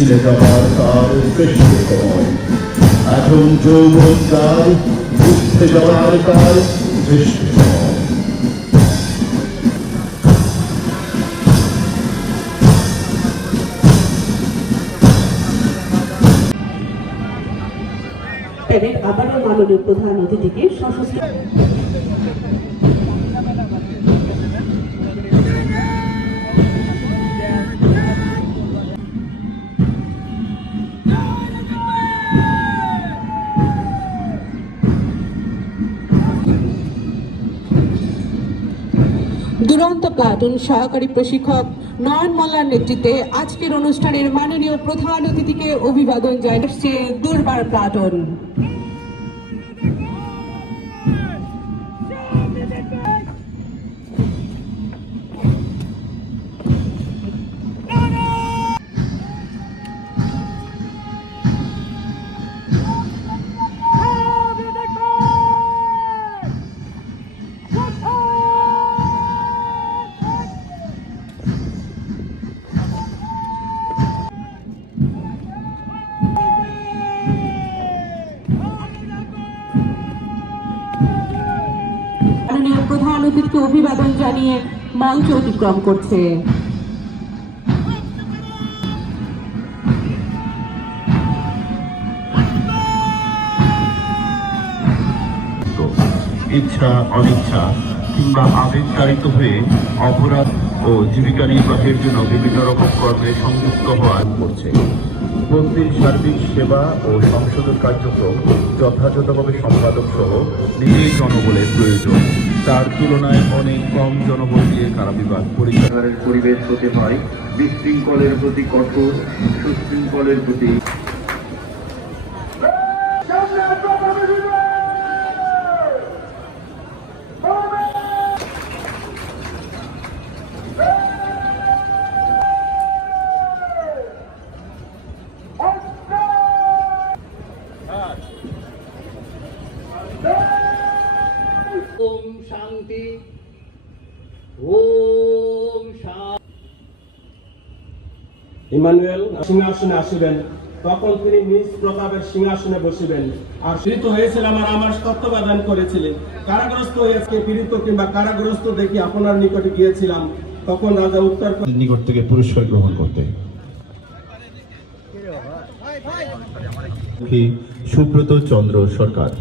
ছিলে যাবার কার শ্রেষ্ঠ সময়, এখন যৌবন কাল উঠতে যাওয়ার কাল শ্রেষ্ঠ সময়। আবারও মাননীয় প্রধান অতিথিকে সশস্ত্র দুরন্ত প্লাটুন সহকারী প্রশিক্ষক নয়ন মোল্লার নেতৃত্বে আজকের অনুষ্ঠানের মাননীয় প্রধান অতিথিকে অভিবাদন জানাচ্ছে দুর্বার প্লাটুন। মাননীয় প্রধান অতিথিকে অভিবাদন জানিয়ে মঞ্চ অতিক্রম করছে। ইচ্ছা অনিচ্ছা কিংবা আবেগতাড়িত হয়ে অপরাধ ও জীবিকা নির্বাহের জন্য বিভিন্ন রকম কর্মে সংযুক্ত হওয়া করছে। উপস্থিত সার্বিক সেবা ও সংশোধন কার্যক্রম যথাযথভাবে সম্পাদক সহ নিজেই জনবলের প্রয়োজন। তার তুলনায় অনেক কম জনবল দিয়ে কারাবিভাগ পরিচালনার পরিবেশ হতে হয় বিশৃঙ্খলের প্রতি কঠোর, সুশৃঙ্খলের প্রতি ওম শান্তি ওম শান্তি। ইমানুয়েল সিংহাসনে আসিবেন, তখন তিনি নিজ প্রতাপের সিংহাসনে বসিবেন। আর পীড়িত হয়েছিলাম আর আমার তত্ত্বাবধান করেছিলেন, কারাগ্রস্ত হয়েছে পীড়িত কিংবা কারাগ্রস্ত দেখি আপনার নিকটে গিয়েছিলাম, তখন রাজা উত্তর নিকট থেকে পুরস্কার গ্রহণ করতে। সুব্রত চন্দ্র সরকার।